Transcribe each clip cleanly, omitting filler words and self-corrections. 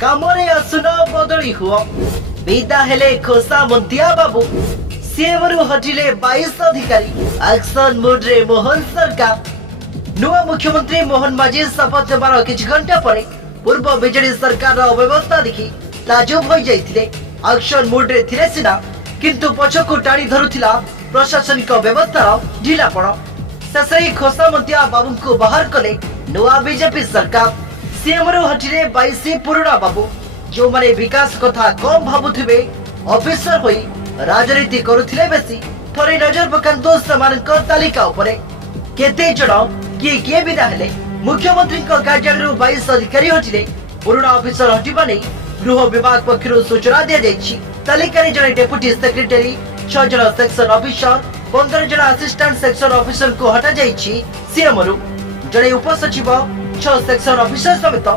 कामरे आसुन बदली हुआ विदा हेले खोसा मुंतिया बाबू सीएम रु हटिले 22 अधिकारी एक्शन मोड रे मोहन सरकार नुआ मुख्यमंत्री मोहन माझी शपथ नेबार किछि घंटा परे पूर्व बीजेडी सरकार अव्यवस्था देखि ताजुब हो जाइथिले। एक्शन मोड रे थिले सिना किंतु पछकु टाणी धरुथिला प्रशासनिक व्यवस्थार ढिलापण। शेषे खोसा मुंतिया बाबू को बाहर कले नुआ बीजेपी सरकार। सीएम रु हटिले 22 पुराणा बाबू जो माने विकास कथा कम भाबुथिबे ऑफिसर होई राजनीति करुथिले बेसी थरे नजर पकांतो समानक तालिका उपरे केते जण किए विदा हेले। मुख्यमंत्री कार्यालय 22 अधिकारी हटिले पुराणा ऑफिसर हटिबा नै गृह विभाग पक्षरु सूचना दिया जायछि। तालिका रे जणे डेप्यूटी सेक्रेटरी 6 जण सेक्शन ऑफिसर 15 जण असिस्टेंट सेक्शन ऑफिसर को हटा जायछि। सीएम रु जणे उपसचिव 6 सेक्शन ऑफिसर समेत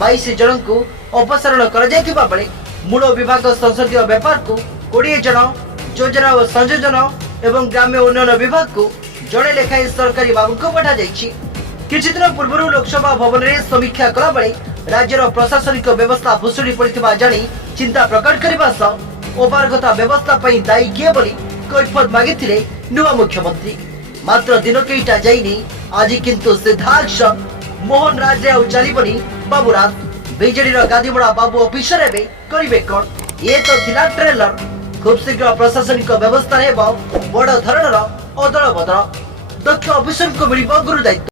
22 जन को अपसारण कर जायतिबा बेले मूल विभाग संसदीय व्यापार को 20 जन योजना और संयोजन एवं ग्राम्य उन्नयन विभाग को जड़े लेखाई सरकारी बाबू को पठा जायछि। किछि दिन पूर्व लोकसभा भवन में समीक्षा कला बेले राज्यर प्रशासनिक व्यवस्था भुसुड़ी पड़िथिबा जानी चिंता प्रकट करबा सह ओपारगता व्यवस्था पई दायी किए बोली कैफत मागिथिले नुआ मुख्यमंत्री। मात्र दिन केइटा जाइनी आज किंतु सीधा एक्शन मोहन राज रे चलीबनी बाबूराज बीजेडी गादीबड़ा बाबू ऑफिसर एबे करिवे कोन ये तो थिला ट्रेलर। खूब शीघ्र प्रशासनिक व्यवस्था हेबो बड़ धरणर अदल बदल दक्ष ऑफिसर को मिलिबो गुरु दायित्व।